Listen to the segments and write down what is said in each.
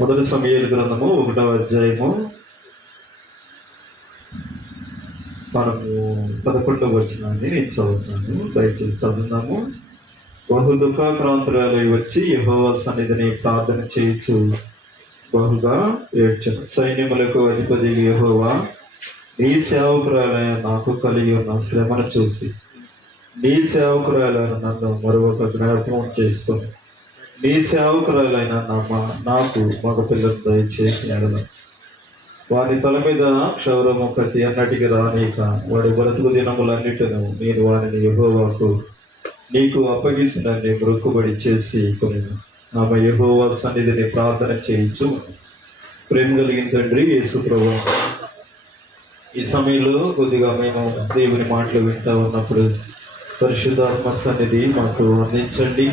మొదటి సమూయేలు గ్రంథము 1వ అధ్యాయము మనము 11వ వచనాన్ని నేను చదువుతున్నాను, దయచేసి చదువుతాము. బహు దుఃఖాక్రాంతురాలై వచ్చి యెహోవా సన్నిధిని ప్రార్థన చేయుచు బహుగా ఏడ్చెను. సైన్యములకు అధిపతి యెహోవా, నీ సేవకురాలైన నాకు కలిగి ఉన్న శ్రమను చూసి నీ సేవకురాలైన నన్ను మరొక జ్ఞాపకం చేసుకొని నీ సేవకురాలైన నాకు మగ పిల్లలు దయచేసి అడగను. వారి తల మీద క్షౌరము ప్రతి అన్నటికి రానీక వాడి బ్రతుకు దినములన్నిటిను నేను వారిని యెహోవాకు నీకు అప్పగించినని మొక్కుబడి చేసి కొనిను. ఆమె యెహోవా సన్నిధిని ప్రార్థన చేయించు. ప్రేమ కలిగిన తండ్రి యేసు ప్రభువా, ఈ సమయంలో కొద్దిగా మేము దేవుని మాటలు వింటూ ఉన్నప్పుడు పరిశుద్ధాత్మ సన్నిధి మాకు అందించండి.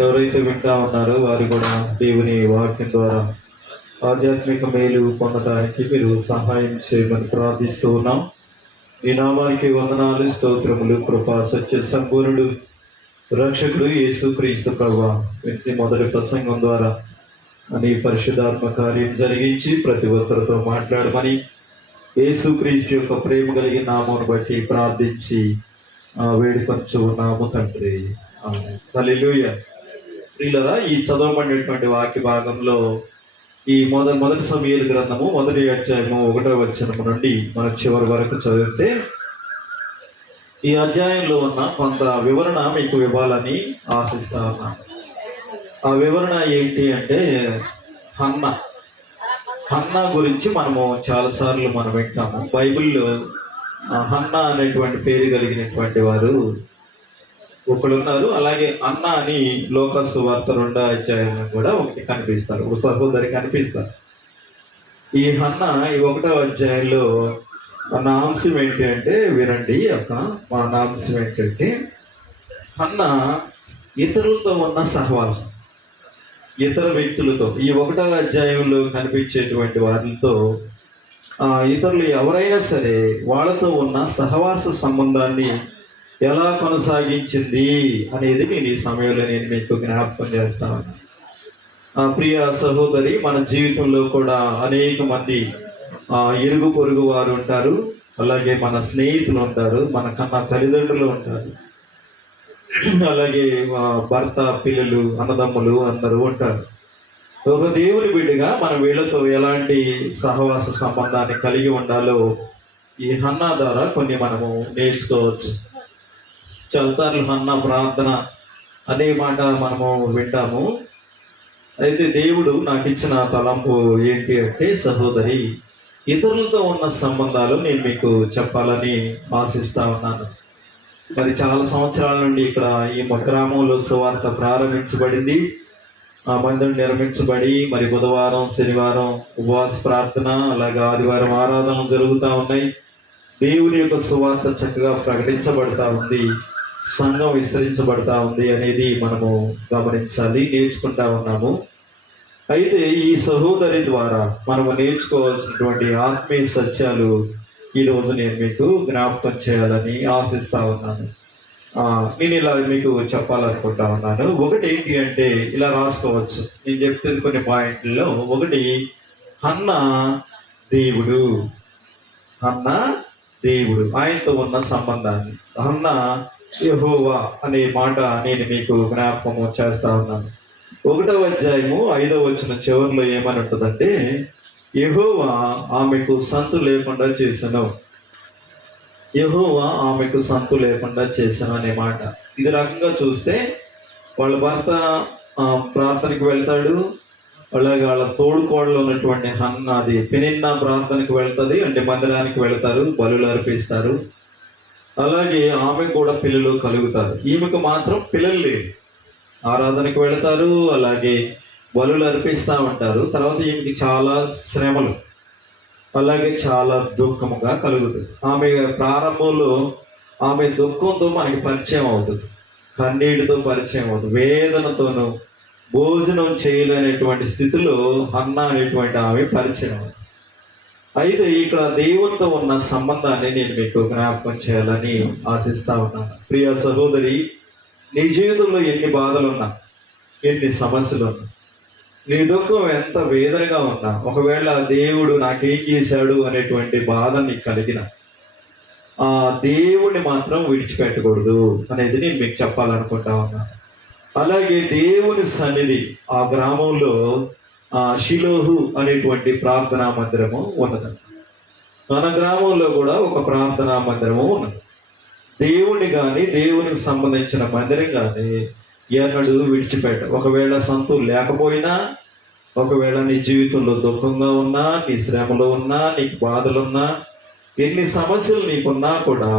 ఎవరైతే వింటా ఉన్నారో వారు కూడా దేవుని వాక్యం ద్వారా ఆధ్యాత్మిక మేలు పొందడానికి మీరు సహాయం చేయమని ప్రార్థిస్తూ ఉన్నాం. ఈ నామానికి వందనాలు, స్తోత్రములు. కృపా సత్య సంపూర్ణుడు రక్షకుడు యేసుక్రీస్తు ప్రభువా, వ్యక్తి మొదటి ప్రసంగం ద్వారా అని పరిశుద్ధాత్మ కార్యం జరిగించి ప్రతి ఒక్కరితో మాట్లాడమని యేసుక్రీస్తు యొక్క ప్రేమ కలిగిన నామమును బట్టి ప్రార్థించి వేడుకొంచు ఉన్నాము తండ్రి. హల్లెలూయా. ప్రియులారా, ఈ చదవబడినటువంటి వాక్య భాగంలో ఈ మొదటి సమూయేలు గ్రంథము 1వ అధ్యాయము 1వ వచనము నుండి మన చివరి వరకు చదివితే ఈ అధ్యాయంలో ఉన్న కొంత వివరణ మీకు ఇవ్వాలని ఆశిస్తా ఉన్నాను. ఆ వివరణ ఏంటి అంటే హన్నా గురించి మనము చాలాసార్లు మనం వింటాము. బైబిల్లో హన్నా అనేటువంటి పేరు కలిగినటువంటి వారు ఒకళ్ళు ఉన్నారు. అలాగే అన్న అని లోకాసు వార్త 2వ అధ్యాయంలో కూడా ఒకటి కనిపిస్తారు, ఒక సహోదరి కనిపిస్తారు. ఈ హన్నా ఈ 1వ అధ్యాయంలో నా అంశం ఏంటి అంటే, వినండి అక్క, మా నా అంశం ఏంటంటే హన్నా ఇతరులతో ఉన్న సహవాసం, ఇతర వ్యక్తులతో, ఈ 1వ అధ్యాయంలో కనిపించేటువంటి వారితో ఇతరులు ఎవరైనా సరే వాళ్ళతో ఉన్న సహవాస సంబంధాన్ని ఎలా కొనసాగించింది అనేది నేను ఈ సమయంలో మీకు జ్ఞాపకం చేస్తాను. ప్రియ సహోదరి, మన జీవితంలో కూడా అనేక మంది ఇరుగు పొరుగు వారు ఉంటారు, అలాగే మన స్నేహితులు ఉంటారు, మన కన్నా తల్లిదండ్రులు ఉంటారు, అలాగే భర్త, పిల్లలు, అన్నదమ్ములు అందరూ ఉంటారు. ఒక దేవుని బిడ్డగా మనం వీళ్ళతో ఎలాంటి సహవాస సంబంధాన్ని కలిగి ఉండాలో ఈ హన్నా ద్వారా కొన్ని మనము నేర్చుకోవచ్చు. చాలాసార్లు హన్నా ప్రార్థన అనే మాట మనము వింటాము. అయితే దేవుడు నాకు ఇచ్చిన తలంపు ఏంటి అంటే, సహోదరి, ఇతరులతో ఉన్న సంబంధాలు నేను మీకు చెప్పాలని ఆశిస్తా ఉన్నాను. మరి చాలా సంవత్సరాల నుండి ఇక్కడ ఈ గ్రామంలో సువార్త ప్రారంభించబడింది, మందిరం నిర్మించబడి మరి బుధవారం, శనివారం ఉపవాస ప్రార్థన, అలాగే ఆదివారం ఆరాధనలు జరుగుతూ ఉన్నాయి. దేవుని యొక్క సువార్త చక్కగా ప్రకటించబడతా ఉంది, సంఘం విస్తరించబడతా ఉంది అనేది మనము గమనించాలి, నేర్చుకుంటా ఉన్నాము. అయితే ఈ సహోదరి ద్వారా మనము నేర్చుకోవాల్సినటువంటి ఆత్మీయ సత్యాలు ఈరోజు నేను మీకు జ్ఞాపకం చేయాలని ఆశిస్తా ఉన్నాను. నేను ఇలా మీకు చెప్పాలనుకుంటా ఉన్నాను. ఒకటి ఏంటి అంటే, ఇలా రాసుకోవచ్చు, నేను చెప్తుంది కొన్ని పాయింట్లలో. ఒకటి, హన్నా దేవుడు, ఆయనతో ఉన్న సంబంధాన్ని, హన్నా యెహోవా అనే మాట నేను మీకు జ్ఞాపకము చేస్తా ఉన్నాను. 1వ అధ్యాయము 5వ వచనం చివరిలో ఏమని ఉంటుందంటే, యెహోవా ఆమెకు సంతు లేకుండా చేశాను, యెహోవా ఆమెకు సంతు లేకుండా చేశాను అనే మాట. ఇది రకంగా చూస్తే వాళ్ళ భర్త ప్రార్థనకి వెళ్తాడు, అలాగే వాళ్ళ తోడుకోడలో ఉన్నటువంటి హన్నాది పెనిన్నా ప్రార్థనకు వెళ్తుంది, అంటే మందిరానికి వెళ్తారు, బలులు అర్పిస్తారు. అలాగే ఆమె కూడా పిల్లలు కలుగుతారు, ఈమెకు మాత్రం పిల్లలు లేరు. ఆరాధనకు వెళతారు, అలాగే బలులు అర్పిస్తూ ఉంటారు. తర్వాత ఈమెకి చాలా శ్రమలు, అలాగే చాలా దుఃఖముగా కలుగుతుంది. ఆమె ప్రారంభంలో ఆమె దుఃఖంతో మనకి పరిచయం అవుతుంది, కన్నీటితో పరిచయం అవుతుంది, వేదనతోనూ భోజనం చేయలేనటువంటి స్థితిలో హన్నా అనేటువంటి ఆమె పరిచయం అవుతుంది. అయితే ఇక్కడ దేవునితో ఉన్న సంబంధాన్ని నేను మీకు జ్ఞాపకం చేయాలని ఆశిస్తా ఉన్నాను. ప్రియ సహోదరి, నీ జీవితంలో ఎన్ని బాధలున్నా, ఎన్ని సమస్యలున్నా, నీ దుఃఖం ఎంత వేదనగా ఉన్నా, ఒకవేళ దేవుడు నాకేం చేశాడు అనేటువంటి బాధ నీకు కలిగిన, ఆ దేవుడిని మాత్రం విడిచిపెట్టకూడదు అనేది నేను మీకు చెప్పాలనుకుంటా ఉన్నా. అలాగే దేవుని సన్నిధి, ఆ గ్రామంలో షిలోహు అనేటువంటి ప్రార్థనా మందిరము ఉన్నది. మన గ్రామంలో కూడా ఒక ప్రార్థనా మందిరము ఉన్నది. దేవుని కానీ, దేవునికి సంబంధించిన మందిరం కానీ ఎన్నడూ విడిచిపెట్ట. ఒకవేళ సంతులు లేకపోయినా, ఒకవేళ నీ జీవితంలో దుఃఖంగా ఉన్నా, నీ శ్రమలో ఉన్నా, నీకు బాధలున్నా, ఎన్ని సమస్యలు నీకున్నా కూడా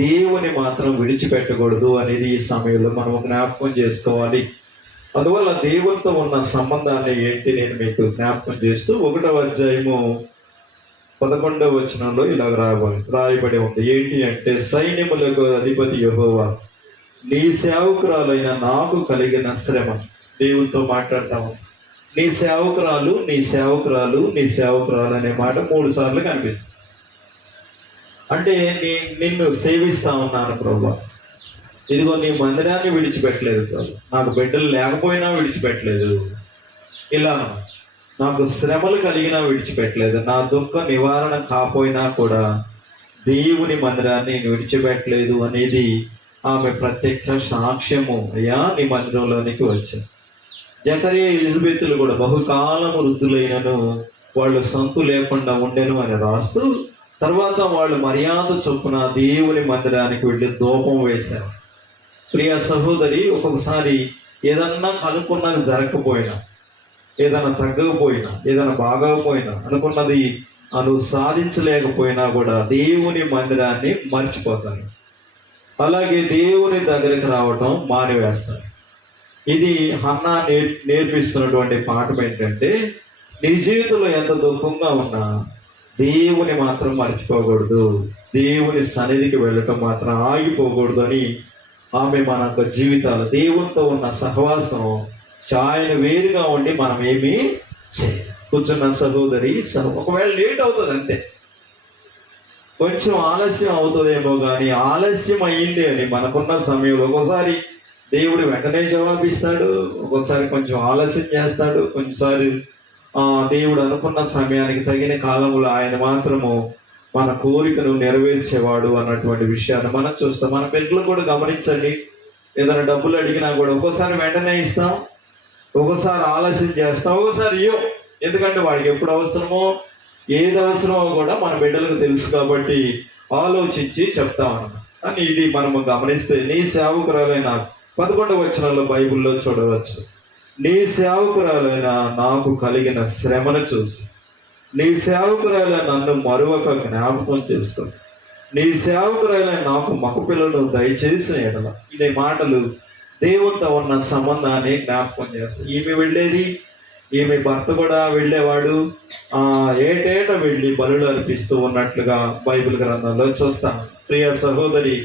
దేవుని మాత్రం విడిచిపెట్టకూడదు అనేది ఈ సమయంలో మనం జ్ఞాపకం చేసుకోవాలి. అందువల్ల దేవునితో ఉన్న సంబంధాన్ని ఏంటి నేను మీకు జ్ఞాపకం చేస్తూ 1వ అధ్యాయము 11వ వచనంలో ఇలా రాయబడి ఉంది. ఏంటి అంటే, సైన్యములకు అధిపతి యెహోవా, నీ సేవకురాలైన నాకు కలిగిన శ్రమ. దేవునితో మాట్లాడతాము. నీ సేవకురాలు, నీ సేవకురాలు, నీ సేవకురాలు అనే మాట 3 సార్లు కనిపిస్తుంది. అంటే నిన్ను సేవిస్తా ఉన్నాను ప్రభువా, ఇదిగో నీ మందిరాన్ని విడిచిపెట్టలేదు ప్రభు, నాకు బిడ్డలు లేకపోయినా విడిచిపెట్టలేదు, ఇలా నాకు శ్రమలు కలిగినా విడిచిపెట్టలేదు, నా దుఃఖ నివారణ కాపోయినా కూడా దేవుని మందిరాన్ని విడిచిపెట్టలేదు అనేది ఆమె ప్రత్యక్ష సాక్ష్యము. అయ్యా, నీ మందిరంలోనికి వచ్చాను. జకరియా ఎలిజబెతులు కూడా బహుకాలము వృద్ధులైనను వాళ్ళు సంతు లేకుండా ఉండెను అని రాస్తూ, తర్వాత వాళ్ళు మర్యాద చొప్పున దేవుని మందిరానికి వెళ్ళి ధూపం వేశారు. ప్రియ సహోదరి, ఒక్కొక్కసారి ఏదన్నా అనుకున్నది జరగకపోయినా, ఏదైనా తగ్గకపోయినా, ఏదైనా బాగకపోయినా, అనుకున్నది నువ్వు సాధించలేకపోయినా కూడా దేవుని మందిరాన్ని మర్చిపోతాను. అలాగే దేవుని దగ్గరికి రావటం మానివేస్తాను. ఇది హన్నా నేర్పిస్తున్నటువంటి పాఠం ఏంటంటే, నీ జీవితంలో ఎంత దుఃఖంగా ఉన్నా దేవుని మాత్రం మర్చిపోకూడదు, దేవుని సన్నిధికి వెళ్ళటం మాత్రం ఆగిపోకూడదు అని ఆమె మన యొక్క జీవితాలు, దేవునితో ఉన్న సహవాసం చాయన వేరుగా ఉండి మనం ఏమీ కూర్చున్న సహోదరి, ఒకవేళ లేట్ అవుతుంది అంతే, కొంచెం ఆలస్యం అవుతుందేమో, కానీ ఆలస్యం అయ్యింది అని మనకున్న సమయంలో ఒక్కోసారి దేవుడు వెంటనే జవాబిస్తాడు, ఒక్కోసారి కొంచెం ఆలస్యం చేస్తాడు, కొంచెంసారి దేవుడు అనుకున్న సమయానికి తగిన కాలంలో ఆయన మాత్రము మన కోరికను నెరవేర్చేవాడు అన్నటువంటి విషయాన్ని మనం చూస్తాం. మన పిల్లలు కూడా గమనించండి, ఏదైనా డబ్బులు అడిగినా కూడా ఒక్కోసారి వెంటనే ఇస్తాం, ఒక్కోసారి ఆలస్యం చేస్తాం, ఒక్కోసారి ఇవ్వం. ఎందుకంటే వాడికి ఎప్పుడు అవసరమో, ఏది అవసరమో కూడా మన బిడ్డలకు తెలుసు కాబట్టి ఆలోచించి చెప్తామన్నమాట. అని ఇది మనము గమనిస్తే, నీ సేవకురాలైన 11వ వచనంలో బైబిల్లో చూడవచ్చు, నీ సేవకురాలైన నాకు కలిగిన శ్రమను చూసి, నీ సేవకురాలైన నన్ను మరొక జ్ఞాపకం చేస్తాను, నీ సేవకురాలైన నాకు మగపిల్లను దయచేసిన ఎడల. ఇదే మాటలు దేవునితో ఉన్న సంబంధాన్ని జ్ఞాపకం చేస్తాయి. ఈమె వెళ్ళేది, ఈమె భర్త కూడా వెళ్ళేవాడు, ఏటేట వెళ్ళి బలులు అర్పిస్తూ ఉన్నట్లుగా బైబిల్ గ్రంథంలో చూస్తాం. ప్రియ సహోదరి,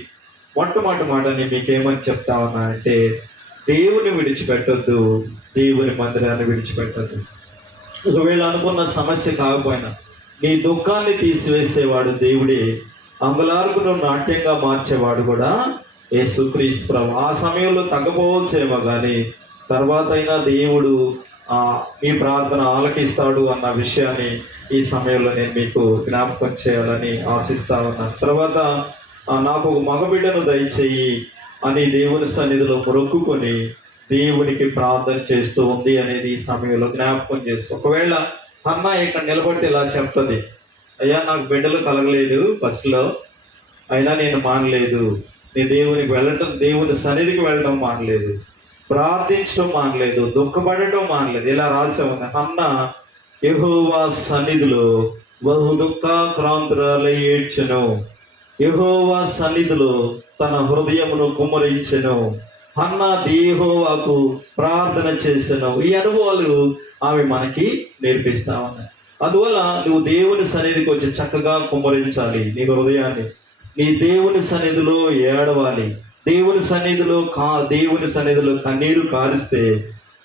మొట్టమొదటి మాటని మీకేమని చెప్తా ఉన్నా అంటే, దేవుని విడిచిపెట్టద్దు, దేవుని మందిరాన్ని విడిచిపెట్టద్దు. ఒకవేళ అనుకున్న సమస్య కాకపోయినా నీ దుఃఖాన్ని తీసివేసేవాడు దేవుడే, అంగుళార్కును నాట్యంగా మార్చేవాడు కూడా యేసుక్రీస్తు ప్రభు. ఆ సమయంలో తగ్గపోవచ్చేమో, కానీ తర్వాత అయినా దేవుడు మీ ప్రార్థన ఆలకిస్తాడు అన్న విషయాన్ని ఈ సమయంలో నేను మీకు జ్ఞాపకం చేయాలని ఆశిస్తా ఉన్నాను. తర్వాత నాకు ఒక మగబిడ్డను దయచేయి అని దేవుని సన్నిధిలో మొక్కుకొని దేవునికి ప్రార్థన చేస్తూ ఉంది అనేది ఈ సమయంలో జ్ఞాపకం చేస్తూ, ఒకవేళ అన్న ఇక్కడ నిలబడితే ఇలా చెప్తుంది, అయ్యా నాకు బిడ్డలు కలగలేదు ఫస్ట్లో, అయినా నేను మానలేదు, నేను దేవునికి వెళ్ళటం, దేవుని సన్నిధికి వెళ్ళడం మానలేదు, ప్రార్థించడం మానలేదు, దుఃఖపడటం మానలేదు, ఇలా రాసే ఉంది. అన్న యెహోవా సన్నిధిలో బహు దుఃఖాక్రాంతురాలై ఏడ్చెను, యెహోవా సన్నిధిలో తన హృదయమును కుమ్మరించెను, హన్నా యెహోవాకు ప్రార్థన చేసెను. ఈ అనుభవాలు ఆమె మనకి నేర్పిస్తా ఉన్నాయి. అందువల్ల నువ్వు దేవుని సన్నిధికి వచ్చి చక్కగా కుమ్మరించాలి నీ హృదయాన్ని, నీ దేవుని సన్నిధిలో ఏడవాలి, దేవుని సన్నిధిలో కన్నీరు కారిస్తే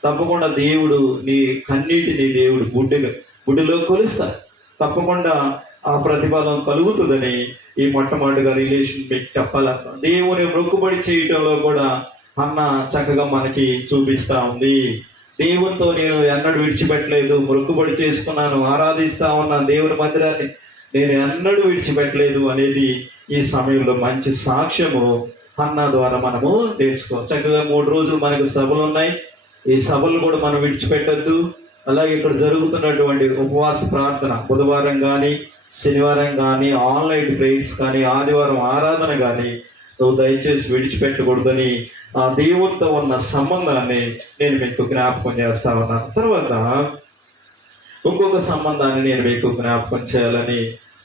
తప్పకుండా దేవుడు నీ కన్నీటిని దేవుడు గుడ్డిలో కొలుస్తాడు. తప్పకుండా ఆ ప్రతిఫలం కలుగుతుందని ఈ మొట్టమొదటిగా రిలేషన్ మీకు చెప్పాలన్నా, దేవుని మొక్కుబడి చేయటంలో కూడా అన్న చక్కగా మనకి చూపిస్తా ఉంది. దేవునితో నేను ఎన్నడూ విడిచిపెట్టలేదు, మొక్కుబడి చేసుకున్నాను, ఆరాధిస్తా ఉన్నాను, దేవుని మందిరాన్ని నేను ఎన్నడూ విడిచిపెట్టలేదు అనేది ఈ సమయంలో మంచి సాక్ష్యము హన్నా ద్వారా మనము నేర్చుకోవాలి. చక్కగా 3 రోజులు మనకు సభలు ఉన్నాయి. ఈ సభలు కూడా మనం విడిచిపెట్టద్దు. అలాగే ఇక్కడ జరుగుతున్నటువంటి ఉపవాస ప్రార్థన బుధవారం కానీ, శనివారం కానీ, ఆన్లైన్ ప్రేయర్స్ కానీ, ఆదివారం ఆరాధన కానీ నువ్వు దయచేసి విడిచిపెట్టకూడదని ఆ దేవునితో ఉన్న సంబంధాన్ని నేను మీకు జ్ఞాపకం చేస్తా ఉన్నాను. తర్వాత ఇంకొక సంబంధాన్ని నేను మీకు జ్ఞాపకం చేయాలని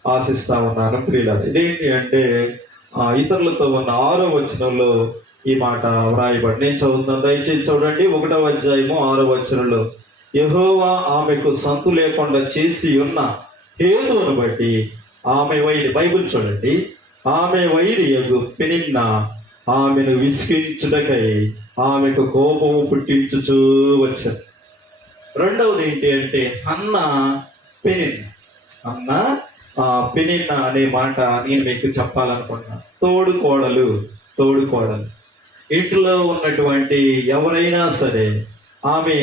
ఆశిస్తా ఉన్నాను ప్రియులారా. ఇదేంటి అంటే ఇతరులతో ఉన్న 6వ వచనంలో ఈ మాట వ్రాయబడి నేను చదువుతున్నాను, దయచేసి చూడండి. 1వ అధ్యాయము 6వ వచనంలో, యెహోవా ఆమెకు సంతు లేకుండా చేసి ఉన్న హేతువును బట్టి ఆమె వైరి, బైబిల్ చూడండి, ఆమె వైరియగు పెనిన్నా ఆమెను విసిగించుటకై ఆమెకు కోపము పుట్టించుచూ వచ్చారు. రెండవది ఏంటి అంటే హన్నా పెనిన్న, హన్నా పెనిన్న అనే మాట నేను మీకు చెప్పాలనుకుంటున్నాను. తోడుకోడలు ఇంట్లో ఉన్నటువంటి ఎవరైనా సరే ఆమె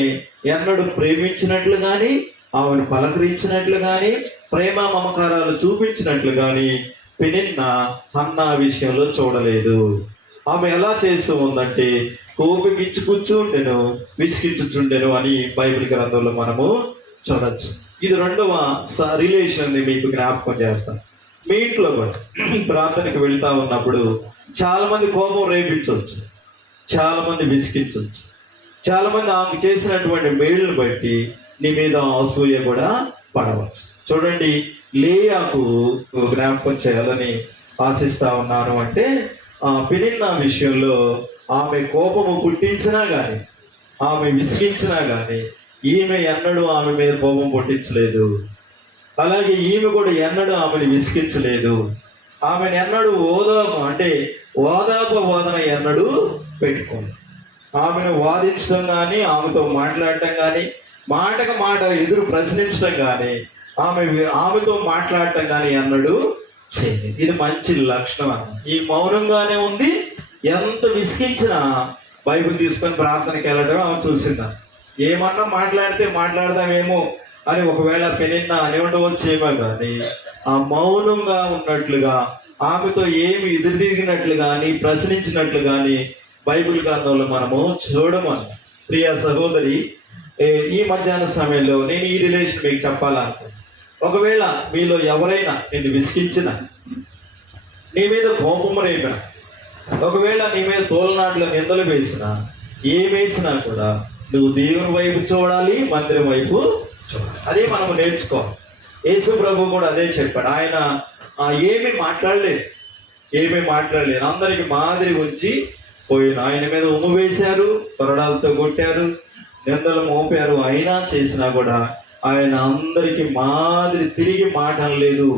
ఎన్నడూ ప్రేమించినట్లు కానీ, ఆమెను పలకరించినట్లు కానీ, ప్రేమ మమకారాలు చూపించినట్లు కానీ పెనిన్న హన్నా విషయంలో చూడలేదు. ఆమె ఎలా చేస్తూ ఉందంటే కోపికించి కూర్చుండెను, విసిగించుచుండెను అని బైబిల్ గ్రంథంలో మనము చూడొచ్చు. ఇది రెండవ రిలేషన్ మీకు జ్ఞాపకం చేస్తాను. మీ ఇంట్లో కూడా ప్రార్థనకి వెళ్తా ఉన్నప్పుడు చాలా మంది కోపం రేపించవచ్చు, చాలా మంది విసిగించవచ్చు, చాలా మంది ఆమె చేసినటువంటి మేలును బట్టి నీ మీద అసూయ కూడా పడవచ్చు. చూడండి, లేయాకు జ్ఞాపకం చేయాలని ఆశిస్తా ఉన్నాను. అంటే పెనిన్నా విషయంలో ఆమె కోపము పుట్టించినా కానీ, ఆమె విసిగించినా కానీ ఈమె ఎన్నడూ ఆమె మీద కోపం పుట్టించలేదు. అలాగే ఈమె కూడా ఎన్నడూ ఆమెను విసిగించలేదు. ఆమెను ఎన్నడూ ఓదాపు వాదన ఎన్నడూ పెట్టుకోండి. ఆమెను వాదించడం కానీ, ఆమెతో మాట్లాడటం కానీ, మాటకు మాట ఎదురు ప్రశ్నించడం కానీ, ఆమెతో మాట్లాడటం కానీ ఎన్నడూ చేయండి. ఇది మంచి లక్షణం అన్న. ఈ మౌనంగానే ఉంది. ఎంత విసిగించినా బైబిల్ తీసుకొని ప్రార్థనకి వెళ్ళడం ఆమె చూసిందా. ఏమన్నా మాట్లాడదామేమో అని ఒకవేళ పెనిన్నా అని ఉండవచ్చేమో కానీ ఆ మౌనంగా ఉన్నట్లుగా, ఆమెతో ఏమి ఎదురుదిగినట్లు కానీ, ప్రశ్నించినట్లు కానీ బైబిల్ గ్రంథంలో మనము చూడమని. ప్రియ సహోదరి, ఈ మధ్యాహ్న సమయంలో నేను ఈ రిలేషన్ మీకు చెప్పాలనుకుంటున్నాను. ఒకవేళ మీలో ఎవరైనా నిన్ను విసిగించిన, నీ మీద కోపం రేపిన, ఒకవేళ నీ మీద తోలనాట్లు నిందలు వేసినా, ఏమేసినా కూడా నువ్వు దేవుని వైపు చూడాలి, మందిరం వైపు చూడాలి. అదే మనము నేర్చుకోవాలి. యేసు ప్రభు కూడా అదే చెప్పాడు. ఆయన ఏమీ మాట్లాడలేదు, అందరికి మాదిరి ఉంచి పోయిన. ఆయన మీద ఉమ్ము వేశారు, కొరడాలతో కొట్టారు, నిందలు మోపారు, అయినా చేసినా కూడా ఆయన అందరికి మాదిరి తిరిగి మాట్లాడలేదు,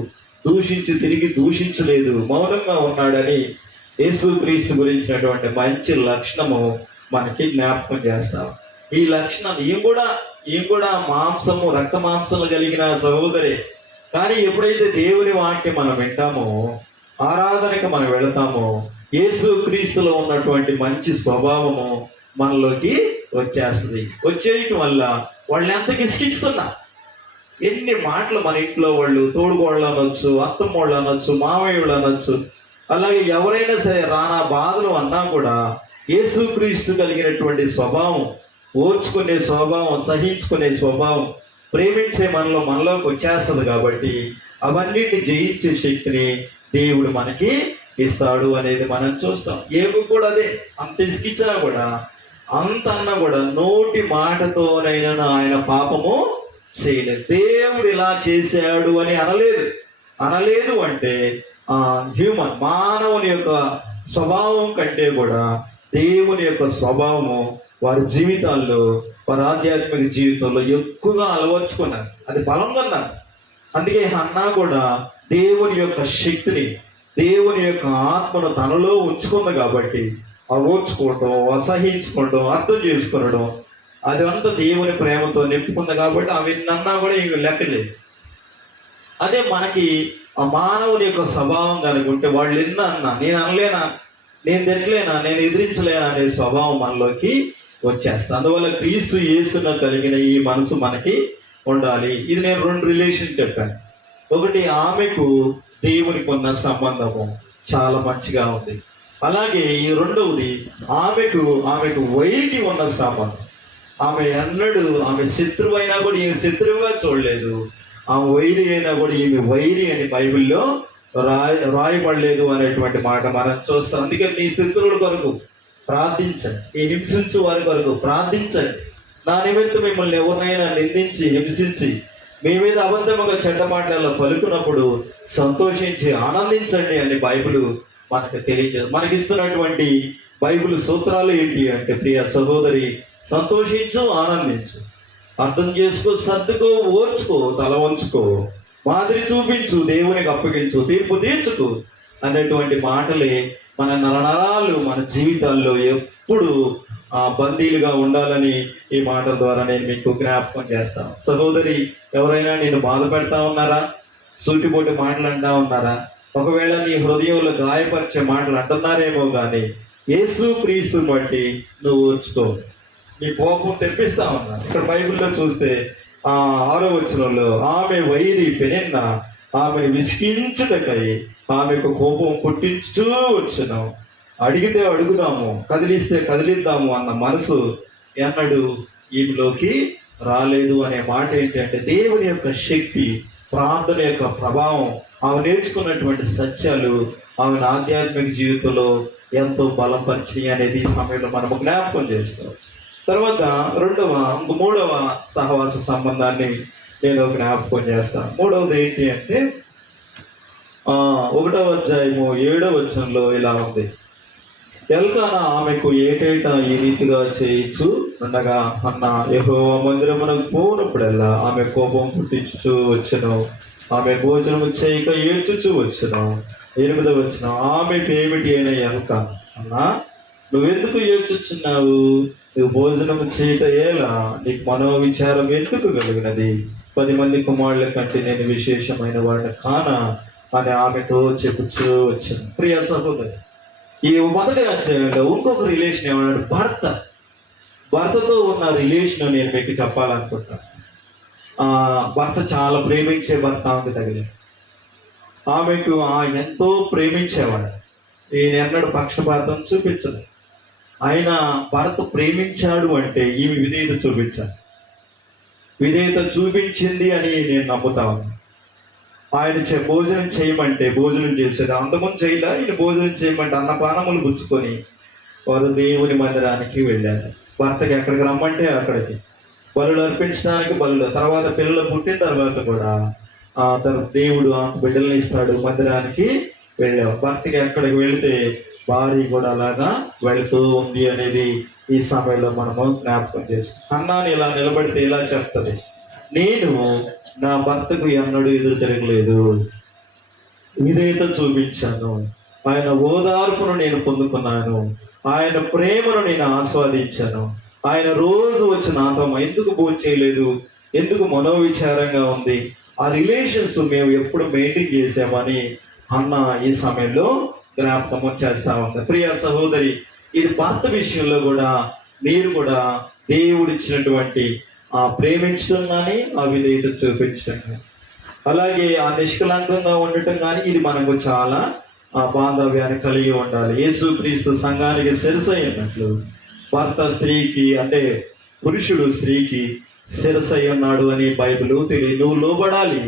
తిరిగి దూషించలేదు, మౌనంగా ఉన్నాడని యేసుక్రీస్తు గురించినటువంటి మంచి లక్షణము మనకి జ్ఞాపకం చేస్తాం. ఈ లక్షణం ఈమె కూడా మాంసము రక్త మాంసము కలిగిన సహోదరే. కానీ ఎప్పుడైతే దేవుని వాక్యం మనం వింటామో, ఆరాధనకి మనం వెళతామో, యేసుక్రీస్తులో ఉన్నటువంటి మంచి స్వభావము మనలోకి వచ్చేస్తుంది. వచ్చేయటం వల్ల వాళ్ళని ఎంత విసిగిస్తున్నా, ఎన్ని మాటలు మన ఇంట్లో వాళ్ళు తోడుకోళ్ళు అనొచ్చు, అత్తమ్మోళ్ళు అనొచ్చు, మామయ్యోళ్ళు అనొచ్చు, అలాగే ఎవరైనా సరే రానా బాధలు అన్నా కూడా యేసుక్రీస్తు కలిగినటువంటి స్వభావం, ఓర్చుకునే స్వభావం, సహించుకునే స్వభావం, ప్రేమించే మనలోకి వచ్చేస్తుంది. కాబట్టి అవన్నిటిని జయించే శక్తిని దేవుడు మనకి ఇస్తాడు అనేది మనం చూస్తాం. ఏమి కూడా అదే, అంత ఇసుకిచ్చినా కూడా, అంత అన్నా కూడా నోటి మాటతోనైనా ఆయన పాపము చేయలేదు. దేవుడు ఇలా చేశాడు అని అనలేదు అంటే మానవుని యొక్క స్వభావం కంటే కూడా దేవుని యొక్క స్వభావము వారి జీవితాల్లో, వారి ఆధ్యాత్మిక జీవితంలో ఎక్కువగా అలవర్చుకున్నారు. అది బలంగా ఉన్నారు. అందుకే హన్నా కూడా దేవుని యొక్క శక్తిని, దేవుని యొక్క ఆత్మను తనలో ఉంచుకుంది. కాబట్టి ఓర్చుకోవటం, అసహించుకోవటం, అర్థం చేసుకునడం, అదంతా దేవుని ప్రేమతో నింపుకుంది. కాబట్టి అవి అన్నా కూడా ఇంక లెక్కలేదు. అదే మనకి ఆ మానవుని యొక్క స్వభావం కనుకుంటే వాళ్ళు ఎన్న అన్నా, నేను అనలేనా, నేను తిట్టలేనా, నేను ఎదిరించలేనా అనే స్వభావం మనలోకి వచ్చేస్తుంది. అందువల్ల క్రీస్తు యేసున కలిగిన ఈ మనసు మనకి ఉండాలి. ఇది నేను 2 రిలేషన్ చెప్పాను. ఒకటి, ఆమెకు దేవునికి ఉన్న సంబంధము చాలా మంచిగా ఉంది. అలాగే ఈ రెండవది, ఆమెకు వైరికి ఉన్న సంబంధం. ఆమె ఎన్నడూ ఆమె శత్రువు అయినా కూడా ఈమె శత్రువుగా చూడలేదు. ఆమె వైరి అయినా కూడా ఈమె వైరి అని బైబిల్లో రాయబడలేదు అనేటువంటి మాట మనం చూస్తాం. అందుకే నీ శత్రువుల కొరకు ప్రార్థించండి, ఈ హింసించు వారి కొరకు ప్రార్థించండి. నా నిమిత్తం మిమ్మల్ని ఎవరినైనా నిందించి హింసించి మీ మీద అబద్ధముగా చెడ్డ మాటలలో పలుకున్నప్పుడు సంతోషించి ఆనందించండి అని బైబిల్ మనకు తెలియజేస్తుంది. మనకిస్తున్నటువంటి బైబిల్ సూత్రాలు ఏంటి అంటే, ప్రియ సహోదరి, సంతోషించు, ఆనందించు, అర్థం చేసుకో, సర్దుకో, ఓర్చుకో, తల వంచుకో, మాదిరి చూపించు, దేవునికి అప్పగించు, తీర్పు తీర్చుకో అనేటువంటి మాటలే మన నరనరాలు మన జీవితాల్లో ఎప్పుడు బందీలుగా ఉండాలని ఈ మాటల ద్వారా నేను మీకు జ్ఞాపకం చేస్తాను. సహోదరి, ఎవరైనా నేను బాధ పెడతా ఉన్నారా? సూటిపోటి మాటలు అంటా ఉన్నారా? ఒకవేళ నీ హృదయంలో గాయపరిచే మాటలు అంటున్నారేమో కానీ యేసు క్రీస్తు బట్టి నువ్వు ఓర్చుకో. నీ కోపం తెప్పిస్తా ఉన్నా. ఇక్కడ బైబిల్లో చూస్తే 6వ వచనంలో, ఆమె వైరి పెనిన్న ఆమెను విసిగించుటకై ఆమెకు కోపం పుట్టించు వచ్చును. అడిగితే అడుగుదాము, కదిలిస్తే కదిలిద్దాము అన్న మనసు ఎన్నడూ ఈమెలోకి రాలేదు అనే మాట ఏంటంటే, దేవుని యొక్క శక్తి, ప్రార్థన యొక్క ప్రభావం, ఆమె నేర్చుకున్నటువంటి సత్యాలు ఆమెను ఆధ్యాత్మిక జీవితంలో ఎంతో బలపరిచినాయి అనేది ఈ సమయంలో మనం జ్ఞాపకం చేసుకోవచ్చు. తర్వాత 3వ సహవాస సంబంధాన్ని నేను జ్ఞాపకం చేస్తాను. 3వది ఏంటి అంటే 1వ అధ్యాయము 7వ వచనంలో ఇలా ఉంది, ఎల్కానా ఆమెకు ఏటేటా ఈ రీతిగా చేయించు ఉండగా హన్నా యెహోవా మందిరమునకు పోనప్పుడల్లా ఆమె కోపం పుట్టించు వచ్చును, ఆమె భోజనము చేయక ఏడ్చుచూ వచ్చును. 8వ వచనం, ఆమెకు ఏమిటి అయిన ఎల్కానా, అన్నా నువ్వెందుకు ఏడ్చుచున్నావు? నువ్వు భోజనము చేయట ఎలా? నీకు మనోవిచారం ఎందుకు కలిగినది? 10 మంది కుమారుల కంటే నేను విశేషమైన వాడిని కానా అని ఆమెతో చెప్పుచూ వచ్చాను. ప్రియ సహోదరి, ఈ మొదటి అధ్యాయంలో ఇంకొక రిలేషన్ ఏమన్నాడు? భర్తతో ఉన్న రిలేషన్ నేను మీకు చెప్పాలనుకుంటాను. భర్త చాలా ప్రేమించే భర్త ఆమెకు తగిలేదు. ఆమెకు ఎంతో ప్రేమించేవాడు. ఈయన ఎన్నడూ పక్షపాతం చూపించదు. ఆయన భర్త ప్రేమించాడు అంటే ఈమె విధేయత చూపించాలి. విధేయత చూపించింది అని నేను నమ్ముతా ఉన్నాను. ఆయన భోజనం చేయమంటే భోజనం చేసేది. అంతకుముందు చేయలే. ఈయన భోజనం చేయమంటే అన్నపానములు పుచ్చుకొని వారు దేవుని మందిరానికి వెళ్ళారు. భర్తకి ఎక్కడికి రమ్మంటే అక్కడికి, బలులు అర్పించడానికి బలులు, తర్వాత పిల్లలు పుట్టిన తర్వాత కూడా దేవుడు బిడ్డల్ని ఇస్తాడు, మందిరానికి వెళ్ళావు. భర్తకి ఎక్కడికి వెళితే భార్య కూడా అలాగా వెళుతూ ఉంది అనేది ఈ సమయంలో మనము జ్ఞాపకం చేస్తాం. అన్నాని ఇలా నిలబడితే ఇలా చెప్తుంది, నేను నా భర్తకు ఎన్నడూ ఎదురు తిరగలేదు, విధేయత చూపించాను, ఆయన ఓదార్పును నేను పొందుకున్నాను, ఆయన ప్రేమను నేను ఆస్వాదించాను, ఆయన రోజు వచ్చి నాతో ఎందుకు భోజనం చేయలేదు, ఎందుకు మనోవిచారంగా ఉంది, ఆ రిలేషన్స్ మేము ఎప్పుడు మెయింటైన్ చేసామని అన్న ఈ సమయంలో జ్ఞాపకం చేస్తా ఉంది. ప్రియ సహోదరి, ఇది భర్త విషయంలో కూడా మీరు కూడా దేవుడిచ్చినటువంటి ప్రేమించడం కానీ, ఆ విధేయత చూపించడం కానీ, అలాగే ఆ నిష్కలంకంగా ఉండటం కానీ, ఇది మనకు చాలా బాంధవ్యాన్ని కలిగి ఉండాలి. యేసుక్రీస్తు సంఘానికి శిరస్సు అయినట్లు భర్త స్త్రీకి, అంటే పురుషుడు స్త్రీకి శిరస్సు అయి ఉన్నాడు అని బైబిల్ తెలియదు. నువ్వు లోబడాలి,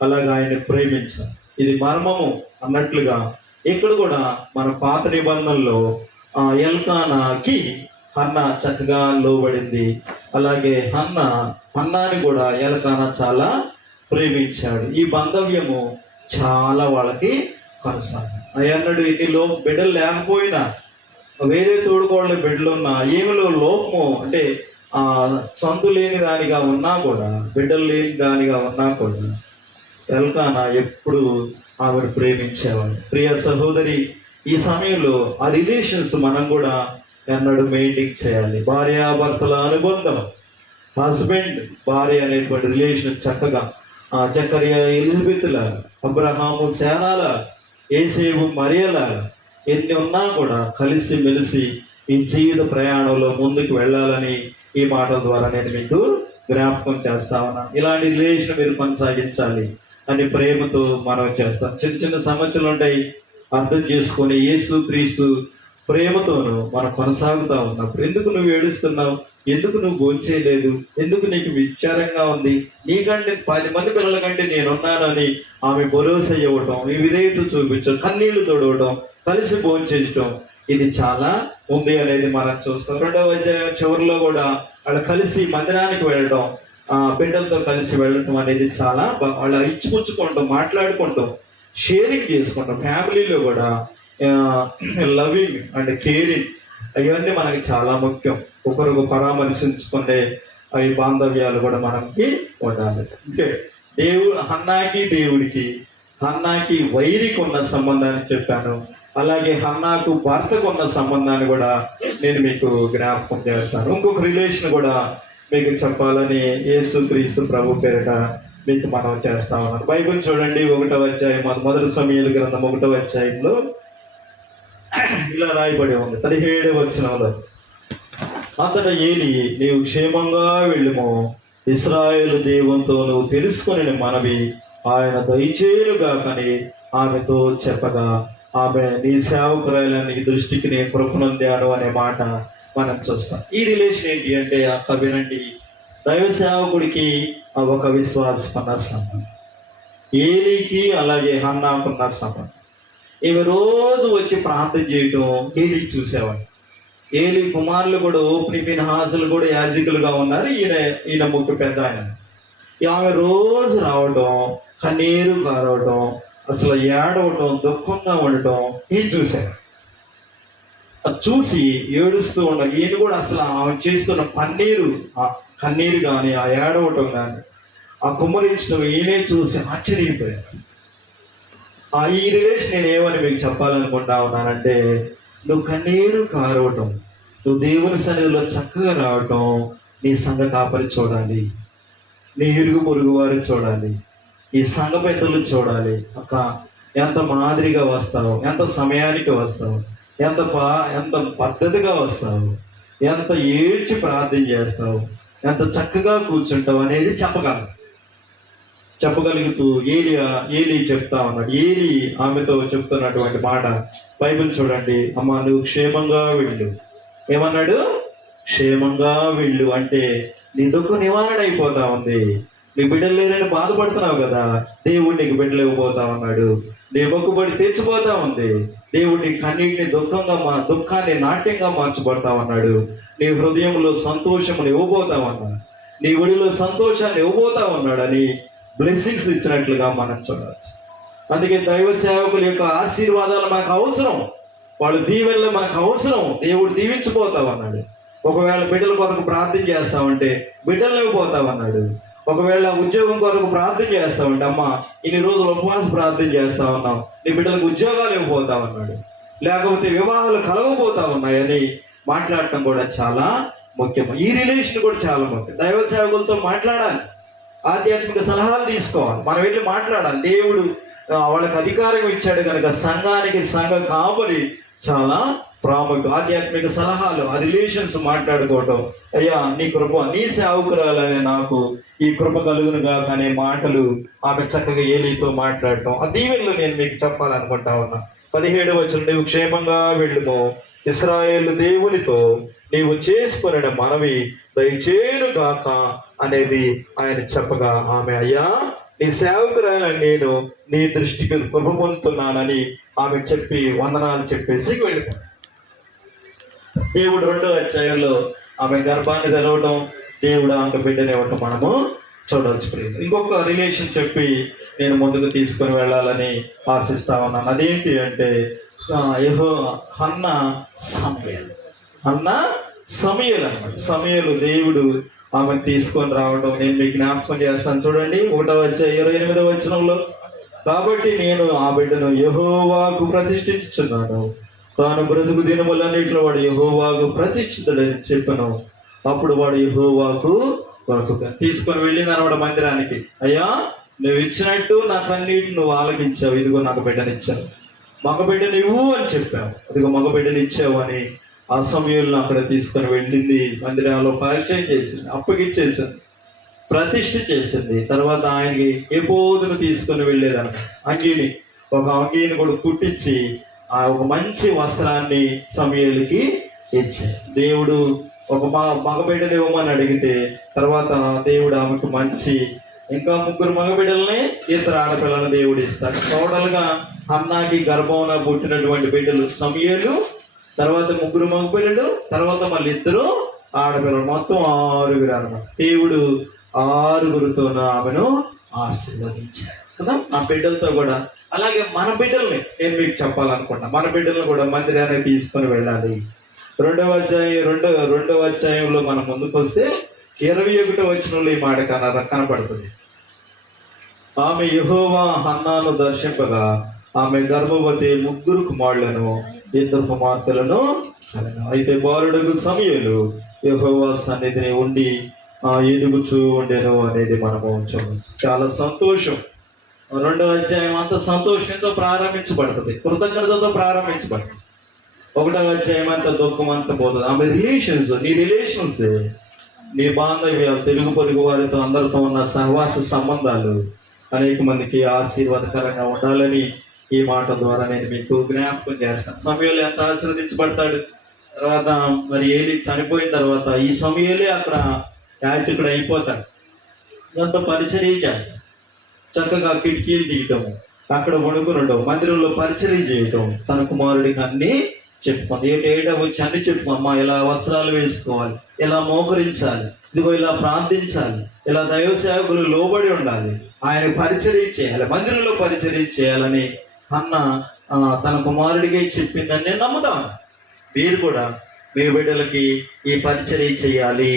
అలాగే ఆయన ప్రేమించాలి. ఇది మర్మము అన్నట్లుగా ఇక్కడ కూడా మన పాత నిబంధనలో ఎల్కానాకి హన్నా చక్కగా లోబడింది. అలాగే హన్నాని కూడా ఎల్కానా చాలా ప్రేమించాడు. ఈ బాంధవ్యము చాలా వాళ్ళకి కొనసాగింది. అన్నడు ఇన్నిలో బిడ్డలు లేకపోయినా, వేరే తోడుకోళ్ళ బిడ్డలున్నా, ఏమిలో లోపము అంటే సంతు లేని దానిగా ఉన్నా కూడా, బిడ్డలు లేని దానిగా ఉన్నా కూడా ఎల్కానా ఎప్పుడు ఆవిడ ప్రేమించేవాడు. ప్రియ సహోదరి, ఈ సమయంలో ఆ రిలేషన్స్ మనం కూడా ఎన్నడూ మెయింటైన్ చేయాలి. భార్యాభర్తల అనుబంధం, హస్బెండ్ భార్య అనేటువంటి రిలేషన్ చక్కగా జకరియా ఎలిజబెత్ల, అబ్రహాము శారాల, ఏసేవు మరియల ఎన్ని ఉన్నా కూడా కలిసి మెలిసి ఈ జీవిత ప్రయాణంలో ముందుకు వెళ్ళాలని ఈ మాటల ద్వారా నేను మీకు జ్ఞాపకం చేస్తా ఉన్నాను. ఇలాంటి రిలేషన్ మీరు కొనసాగించాలి అని ప్రేమతో మనం చేస్తాం. చిన్న చిన్న సమస్యలు ఉంటాయి, అర్థం చేసుకొని యేసుక్రీస్తు ప్రేమతోను మనం కొనసాగుతా ఉన్నప్పుడు, ఎందుకు నువ్వు ఏడుస్తున్నావు, ఎందుకు నువ్వు భోంచేయలేదు, ఎందుకు నీకు విచారంగా ఉంది, నీకంటే 10 మంది పిల్లల కంటే నేనున్నానని ఆమె భరోసా ఇవ్వటం, ఈ విధేయత చూపించడం, కన్నీళ్లు తొడవటం, కలిసి భోంచేయటం, ఇది చాలా ఉంది అనేది మనం చూస్తాం. 2వ అధ్యాయం చివరిలో కూడా వాళ్ళు కలిసి మందిరానికి వెళ్ళడం, బిడ్డలతో కలిసి వెళ్ళటం అనేది చాలా వాళ్ళ ఇచ్చిపుచ్చుకుంటాం, మాట్లాడుకుంటాం, షేరింగ్ చేసుకుంటాం. ఫ్యామిలీలో కూడా లవింగ్ అండ్ కేరింగ్ ఇవన్నీ మనకి చాలా ముఖ్యం. ఒకరికి పరామర్శించుకునే అవి బాంధవ్యాలు కూడా మనకి ఉండాలి. అంటే హన్నాకి వైరికి ఉన్న సంబంధాన్ని చెప్పాను. అలాగే హన్నాకు భర్తకు ఉన్న సంబంధాన్ని కూడా నేను మీకు జ్ఞాపకం చేస్తాను. ఇంకొక రిలేషన్ కూడా మీకు చెప్పాలని యేసుక్రీస్తు ప్రభు పేరిట మీకు మనం చేస్తా ఉన్నాను. బైబిల్ చూడండి, 1వ అధ్యాయం, మొదటి సమూయేలు గ్రంథం 1వ అధ్యాయంలో ఇలా రాయబడి ఉంది. 17వ వచనంలో, అతడు ఏలి, నీవు క్షేమంగా వెళ్ళుము, ఇశ్రాయేలు దేవునితో నువ్వు తెలుసుకొని మనవి ఆయన దయచేయుగా కని ఆమెతో చెప్పగా, ఆమె నీ సేవకురాలని నీ దృష్టికి నేను కృపనొందాను అనే మాట మనం చూస్తాం. ఈ రిలేషన్ ఏంటి అంటే, వినండి, దైవ సేవకుడికి ఒక విశ్వాసకున్న సంబంధం, ఏలీకి అలాగే హన్నాకున్న సంబంధం. ఈమె రోజు వచ్చి ప్రార్థన చేయటం ఏలీ చూసేవాడు. ఏలీ కుమారులు కూడా ఓప్ని, ఫీనెహాసులు కూడా యాజకులుగా ఉన్నారు. ఈయన ముఖ్య పెద్ద ఆయన. ఆమె రోజు రావటం, కన్నీరు కారవటం, అసలు ఏడవటం, దుఃఖంగా ఉండటం ఈయన చూశారు. అది చూసి ఏడుస్తూ ఉండాలి. ఈయన కూడా అసలు ఆమె చేస్తున్న కన్నీరు కానీ, ఆ ఏడవటం కానీ, ఆ కుమ్మరించడం ఈయనే చూసి ఆశ్చర్యపోయారు. ఈ రిలేషన్ నేను ఏమని మీకు చెప్పాలనుకుంటా ఉన్నానంటే, నువ్వు కన్నీరు కారవటం, నువ్వు దేవుని సన్నిధిలో చక్కగా రావటం, నీ సంఘ కాపరి చూడాలి, నీ ఇరుగు పొరుగు వారు చూడాలి, ఈ సంఘ పెద్దలు చూడాలి. అక్క ఎంత మాదిరిగా వస్తావు, ఎంత సమయానికి వస్తావు, ఎంత పద్ధతిగా వస్తావు, ఎంత ఏడ్చి ప్రార్థన చేస్తావు, ఎంత చక్కగా కూర్చుంటావు అనేది చెప్పగలుగుతూ ఏలీ చెప్తా ఉన్నాడు. ఏలీ ఆమెతో చెప్తున్నటువంటి మాట బైబిల్ చూడండి. అమ్మా, నువ్వు క్షేమంగా వెళ్ళు. ఏమన్నాడు? క్షేమంగా వెళ్ళు అంటే నీ దుఃఖం నివారణ అయిపోతా ఉంది. నీ బిడ్డలు లేదని బాధపడుతున్నావు కదా, దేవుడు నీకు బిడ్డలు ఇవ్వబోతా ఉన్నాడు. నీ మొక్కుబడి తెచ్చిపోతా ఉంది. దేవుడు నీ కన్నీటిని దుఃఖాన్ని నాట్యంగా మార్చబడతా ఉన్నాడు. నీ హృదయంలో సంతోషమును ఇవ్వబోతా ఉన్నాడు. నీ ఒడిలో సంతోషాన్ని ఇవ్వబోతా ఉన్నాడు అని బ్లెస్సింగ్స్ ఇచ్చినట్లుగా మనం చూడవచ్చు. అందుకే దైవ సేవకుల యొక్క ఆశీర్వాదాలు మనకు అవసరం, వాళ్ళు దీవెనలు మనకు అవసరం. దేవుడు దీవించిపోతామన్నాడు. ఒకవేళ బిడ్డల కొరకు ప్రార్థన చేస్తామంటే బిడ్డలు ఇవ్వబోతామన్నాడు. ఒకవేళ ఉద్యోగం కొరకు ప్రార్థన చేస్తామంటే, అమ్మా ఇన్ని రోజులు ఉపవాస ప్రార్థన చేస్తా ఉన్నాం, నీ బిడ్డలకు ఉద్యోగాలు ఇవ్వబోతామన్నాడు. లేకపోతే వివాహాలు కలగబోతా ఉన్నాయని మాట్లాడటం కూడా చాలా ముఖ్యం. ఈ రిలేషన్ కూడా చాలా ముఖ్యం. దైవ సేవకులతో మాట్లాడాలి, ఆధ్యాత్మిక సలహాలు తీసుకోవాలి, మనం వెళ్ళి మాట్లాడాలి. దేవుడు వాళ్ళకి అధికారం ఇచ్చాడు కనుక సంఘానికి సంఘ కాపరి చాలా ప్రాముఖ్యం. ఆధ్యాత్మిక సలహాలు, ఆ రిలేషన్స్ మాట్లాడుకోవటం. అయ్యా నీ కృప, నీ సేవకురాలని నాకు ఈ కృప కలుగునుగా అనే మాటలు ఆమె చక్కగా ఏలీతో మాట్లాడటం, ఆ దీవెనలు నేను మీకు చెప్పాలనుకుంటా ఉన్నా. 17వ వచనం, నీవు క్షేమంగా వెళ్ళుము, ఇశ్రాయేలు దేవునితో నీవు చేసుకునే మనవి దయచేయును గాక అనేది ఆయన చెప్పగా, ఆమె అయ్యా నీ సేవకురాలని నేను నీ దృష్టికి కృప పొందుతున్నానని ఆమె చెప్పి వందనాలు చెప్పేసి వెళ్ళిపోయాడు. దేవుడు 2వ అధ్యాయంలో ఆమె గర్భాన్ని తెరవడం, దేవుడు ఆమె బిడ్డని ఇవ్వటం మనము చూడవచ్చు. ఇంకొక రిలేషన్ చెప్పి నేను ముందుకు తీసుకొని వెళ్ళాలని ఆశిస్తా ఉన్నాను. అదేంటి అంటే హన్నా సమూయేలు అన్నమాట. సమూయేలు దేవుడు ఆమె తీసుకొని రావడం నేను మీకు జ్ఞాపకం చేస్తాను. చూడండి 1వ అధ్యాయం 28వ వచనంలో, కాబట్టి నేను ఆ బిడ్డను యెహోవాకు ప్రతిష్ఠించుచున్నాను, తాను బ్రతుకు దినములన్నిటిలో వాడు యెహోవాకు ప్రతిష్ఠితుడని చెప్పను. అప్పుడు వాడు యెహోవాకు తీసుకొని వెళ్ళింది అనమాట మందిరానికి. అయ్యా నువ్వు ఇచ్చినట్టు నాకు అన్నిటి నువ్వు ఆలకించావు, ఇదిగో నాకు బిడ్డనిచ్చావు, మగ బిడ్డని ఇవ్వు అని చెప్పావు, ఇదిగో మగ బిడ్డని ఇచ్చావు అని ఆ సమయంలో అక్కడ తీసుకుని వెళ్ళింది, మందిరంలో పరిచయం చేసింది, అప్పగిచ్చేసింది, ప్రతిష్ఠ చేసింది. తర్వాత ఆయనకి ఎపోదును తీసుకుని వెళ్ళేదాన్ని, ఒక అంగీని కూడా కుట్టించి ఆ ఒక మంచి వస్త్రాన్ని సమూయేలుకి ఇచ్చింది. దేవుడు ఒక మగబిడ్డలు ఇవ్వమని అడిగితే తర్వాత దేవుడు ఆమెకు ఇంకా 3 మగబిడ్డలని, 2 ఆడపిల్లలను దేవుడు ఇస్తాడు. టోటల్గా హన్నాకి గర్భంలో పుట్టినటువంటి బిడ్డలు సమూయేలు, తర్వాత 3 మగపిల్లలు, తర్వాత మళ్ళీ 2 ఆడపిల్లలు, మొత్తం 6 అన్నమాట. దేవుడు 6 ఆమెను ఆశీర్వదించాడు కదా. ఆ బిడ్డలతో కూడా అలాగే మన బిడ్డల్ని నేను మీకు చెప్పాలనుకుంటున్నా, మన బిడ్డలను కూడా మందిరానికి తీసుకొని వెళ్ళాలి. 2వ అధ్యాయంలో మనం ముందుకు వస్తే 21వ వచనంలో ఈ మాట కనపడుతుంది. ఆమె యెహోవా హన్నాను దర్శింపగా ఆమె గర్భవతి 3 కుమారులను 2 కుమార్తెలను కనెను. అయితే బాలుడగు సమూయేలు యెహోవా సన్నిధిని ఉండి ఎదుగుచూ ఉండెను అనేది మనము చూడవచ్చు. చాలా సంతోషం. 2వ అధ్యాయం అంతా సంతోషంతో ప్రారంభించబడుతుంది, కృతజ్ఞతతో ప్రారంభించబడుతుంది. 1వ అధ్యాయం అంతా దుఃఖం అంతా పోతుంది. ఆమె నీ రిలేషన్స్, నీ బాంధవ్యాలు, తెలుగు పొరుగు వారితో అందరితో ఉన్న సహవాస సంబంధాలు అనేక మందికి ఆశీర్వాదకరంగా ఉండాలని ఈ మాట ద్వారా నేను మీకు జ్ఞాపకం చేస్తాను. సమూయేలు ఎంత ఆశీర్వదించబడతాడు. తర్వాత మరి ఏలీ చనిపోయిన తర్వాత ఈ సమూయేలే అక్కడ యాజకుడు అయిపోతాడు. ఇదంతా పరిచర్య చేస్తాడు. చక్కగా కిటికీలు తీయటము, అక్కడ వణుకునడం, మందిరంలో పరిచర్య చేయటం, తన కుమారుడికి అన్ని చెప్పుకుంది. ఏటా వచ్చి అన్ని చెప్పుకోమ్మా, ఇలా వస్త్రాలు వేసుకోవాలి, ఇలా మోకరించాలి, ఇదిగో ఇలా ప్రార్థించాలి, ఇలా దైవ సేవకులు లోబడి ఉండాలి, ఆయన పరిచర్య చేయాలి, మందిరంలో పరిచర్య చేయాలని అన్న తన కుమారుడికి చెప్పిందని నేను నమ్ముతాను. మీరు కూడా మీ బిడ్డలకి ఈ పరిచర్య చేయాలి.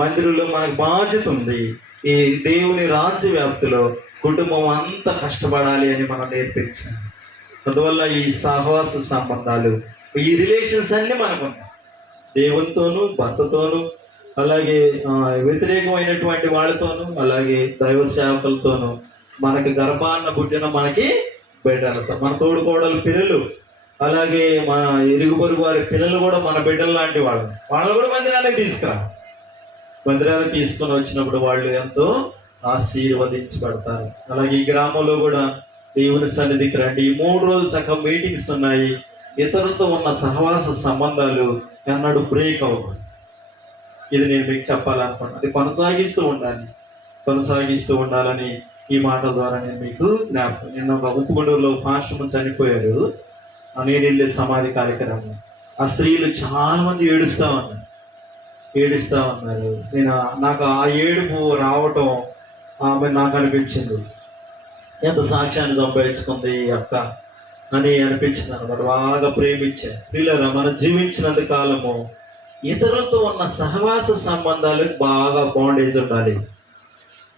మందిరంలో మనకు బాధ్యత ఉంది. ఈ దేవుని రాజ్య వ్యాప్తిలో కుటుంబం అంతా కష్టపడాలి అని మనం నేర్పించాలి. అందువల్ల ఈ సహవాస సంబంధాలు, ఈ రిలేషన్స్ అన్నీ మనకున్నాయి. దేవునితోనూ, భర్తతోనూ, అలాగే వ్యతిరేకమైనటువంటి వాళ్ళతోనూ, అలాగే దైవ సేవకులతోనూ, మనకి గర్భాన్న పుట్టిన మనకి బిడ్డలతో, మన తోడుకోడలు పిల్లలు, అలాగే మన ఇరుగు పొరుగు వారి పిల్లలు కూడా మన బిడ్డలు లాంటి వాళ్ళు కూడా మందిరానికి మందిరానికి తీసుకొని వచ్చినప్పుడు వాళ్ళు ఎంతో ఆశీర్వదించబడతారు. అలాగే ఈ గ్రామంలో కూడా దేవుని సన్నిధికి రండి. ఈ 3 రోజులు చక్కగా మీటింగ్స్ ఉన్నాయి. ఇతరులతో ఉన్న సహవాస సంబంధాలు ఎన్నడూ బ్రేక్ అవ్వకూడదు. ఇది నేను మీకు చెప్పాలనుకున్నాను. అది కొనసాగిస్తూ ఉండాలని ఈ మాటల ద్వారా నేను మీకు జ్ఞాపకం. నిన్న ఒక ఉప్పుగొండూరులో పాశ్రమం చనిపోయారు. నేను వెళ్ళే సమాధి కార్యక్రమం. ఆ స్త్రీలు చాలా మంది ఏడుస్తూ ఉన్నారు. నాకు ఆ ఏడుపు రావటం ఆమె నాకు అనిపించింది, ఎంత సాక్ష్యాన్ని సంపాదించుకుంది అక్క అని అనిపించింది అనమాట. బాగా ప్రేమించారు. పిల్లలు మనం జీవించినంత కాలము ఇతరులతో ఉన్న సహవాస సంబంధాలకు బాగా బాండేజ్ ఉండాలి.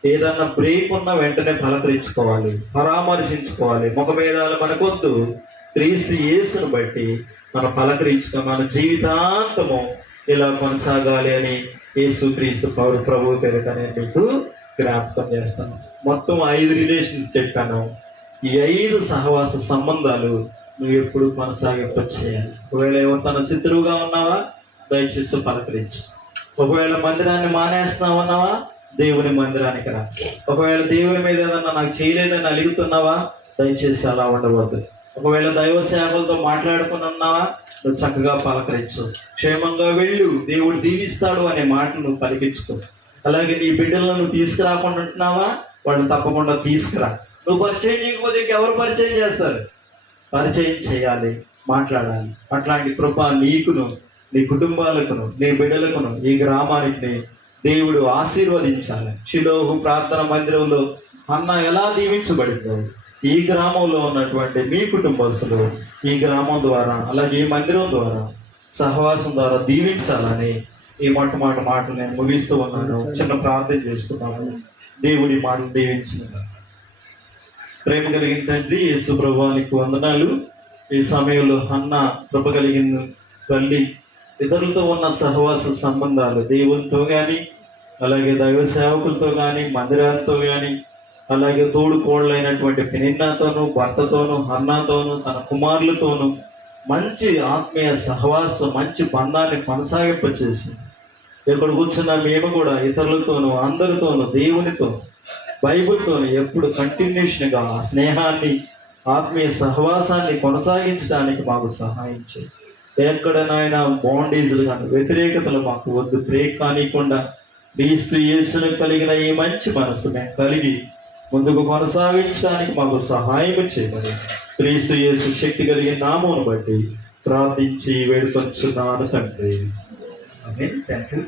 ఏదన్నా బ్రేక్ ఉన్నా వెంటనే పలకరించుకోవాలి, పరామర్శించుకోవాలి. ముఖభేదాలు మనకొద్దు. క్రీస్తు యేసును బట్టి మనం పలకరించుకో, మన జీవితాంతము ఇలా కొనసాగాలి అని యేసు క్రీస్తు ప్రభు పేరిట నేను మీకు జ్ఞాపకం చేస్తాను. మొత్తం 5 రిలేషన్స్ చెప్పాను. ఈ 5 సహవాస సంబంధాలు నువ్వు ఎప్పుడు కొనసాగింపచేయాలి. ఒకవేళ ఎవరితో శత్రువుగా ఉన్నావా, దయచేసి పలకరించు. ఒకవేళ మందిరాన్ని మానేస్తున్నావన్నావా, దేవుని మందిరానికి రా. ఒకవేళ దేవుని మీద ఏదన్నా నాకు చేయలేదని అలుగుతున్నావా, దయచేసి అలా ఉండవద్దు. ఒకవేళ దైవ సేవలతో మాట్లాడుకున్నావా, నువ్వు చక్కగా పలకరించు. క్షేమంగా వెళ్ళు, దేవుడు దీవిస్తాడు అనే మాటలు నువ్వు పలికించుకో. అలాగే నీ బిడ్డలను నువ్వు తీసుకురాకుండా ఉంటున్నావా, వాళ్ళని తప్పకుండా తీసుకురా. నువ్వు పరిచయం చేయకపోతే ఇంకెవరు పరిచయం చేస్తారు? పరిచయం చేయాలి, మాట్లాడాలి. అట్లాంటి కృప నీకును, నీ కుటుంబాలకును, నీ బిడ్డలకును, ఈ గ్రామానికి దేవుడు ఆశీర్వదించాలి. షిలోహు ప్రార్థన మందిరంలో అన్న ఎలా దీవించబడిందో ఈ గ్రామంలో ఉన్నటువంటి మీ కుటుంబస్తులు ఈ గ్రామం ద్వారా, అలాగే ఈ మందిరం ద్వారా, సహవాసం ద్వారా దీవించాలని ఈ మొట్టమొదటి మాటలు నేను ముగిస్తూ ఉన్నాను. చిన్న ప్రార్థన చేస్తున్నాను. దేవుడి మాటలు దీవించిన ప్రేమ కలిగిన తండ్రి యేసు ప్రభువానికి వందనాలు. ఈ సమయంలో అన్న కృప కలిగిన తల్లి, ఇతరులతో ఉన్న సహవాస సంబంధాలు దేవునితో కానీ, అలాగే దైవ సేవకులతో కానీ, మందిరాలతో కానీ, అలాగే తోడు కోళ్ళైనటువంటి పెనిన్నాతోనూ, భర్తతోనూ, అన్నతోనూ, తన కుమారులతోనూ మంచి ఆత్మీయ సహవాసం, మంచి బంధాన్ని కొనసాగింపచేసి ఇక్కడ కూర్చున్న మేము కూడా ఇతరులతోనూ, అందరితోనూ, దేవునితో, బైబిల్తోనూ ఎప్పుడు కంటిన్యూషన్గా ఆ స్నేహాన్ని, ఆత్మీయ సహవాసాన్ని కొనసాగించడానికి మాకు సహాయం చేయి. ఎక్కడనైనా బాండేజ్లు కానీ వ్యతిరేకతలు మాకు వద్దు. బ్రేక్ కానికుండా క్రీస్తు యేసును కలిగిన ఈ మంచి మనసు మేము కలిగి ముందుకు కొనసాగించడానికి మాకు సహాయం చేయమని క్రీస్తు యేసు శక్తి కలిగిన నామమును బట్టి ప్రార్థించి వేడుకొంచున్నాను తండ్రి. ఆమేన్. థాంక్యూ.